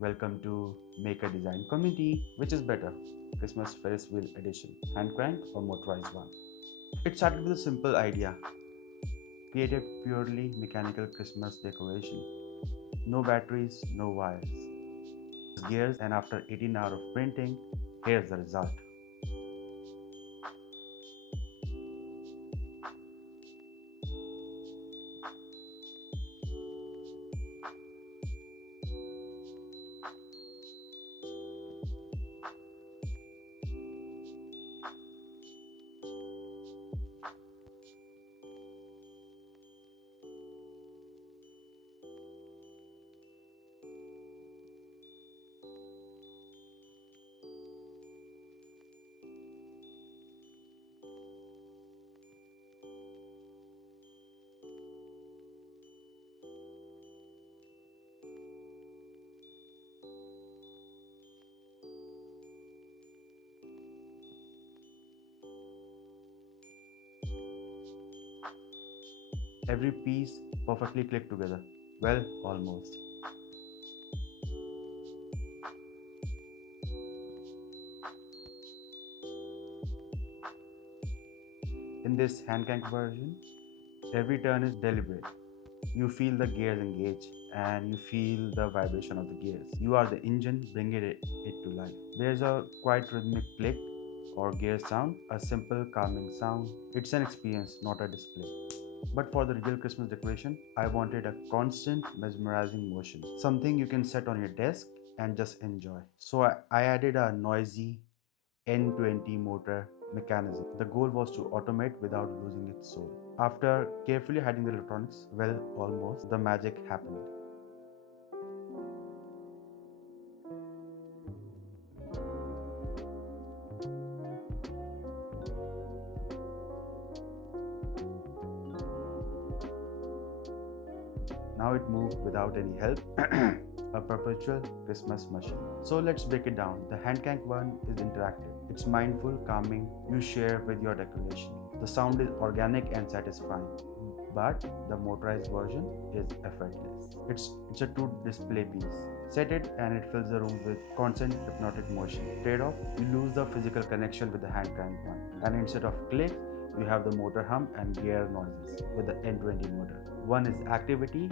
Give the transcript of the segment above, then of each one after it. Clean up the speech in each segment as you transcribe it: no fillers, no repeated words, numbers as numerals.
Welcome to Maker Design Community. Which is better, Christmas Ferris Wheel Edition, hand crank or motorized one? It started with a simple idea: create a purely mechanical Christmas decoration. No batteries, no wires, gears, and after 18 hours of printing, here's the result. Every piece perfectly clicked together. Well, almost. In this hand crank version, every turn is deliberate. You feel the gears engage and you feel the vibration of the gears. You are the engine bringing it to life. There's a quite rhythmic click or gear sound, a simple calming sound. It's an experience, not a display. But for the real Christmas decoration, I wanted a constant mesmerizing motion, something you can set on your desk and just enjoy. So I added a noisy N20 motor mechanism. The goal was to automate without losing its soul. After carefully hiding the electronics, well, almost, the magic happened. Now it moved without any help, a perpetual Christmas machine. So let's break it down. The hand crank one is interactive. It's mindful, calming, you share with your decoration. The sound is organic and satisfying. But the motorized version is effortless. It's a true display piece. Set it and it fills the room with constant hypnotic motion. Trade-off, you lose the physical connection with the hand crank one. And instead of clicks, you have the motor hum and gear noises with the N20 motor. One is activity,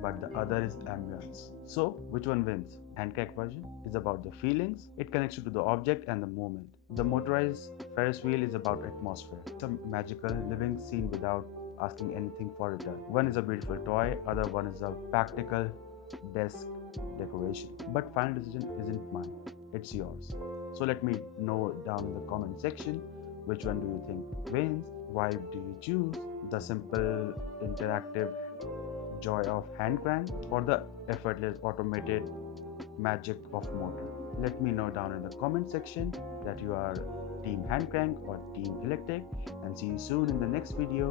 but the other is ambience. So, which one wins? Hand crank version is about the feelings, it connects you to the object and the moment. The motorized Ferris wheel is about atmosphere. It's a magical living scene without asking anything for return. One is a beautiful toy, other one is a practical desk decoration. But final decision isn't mine, it's yours. So let me know down in the comment section which one do you think wins? Why do you choose the simple interactive joy of hand crank or the effortless automated magic of motor? Let me know down in the comment section that you are team hand crank or team electric, and see you soon in the next video.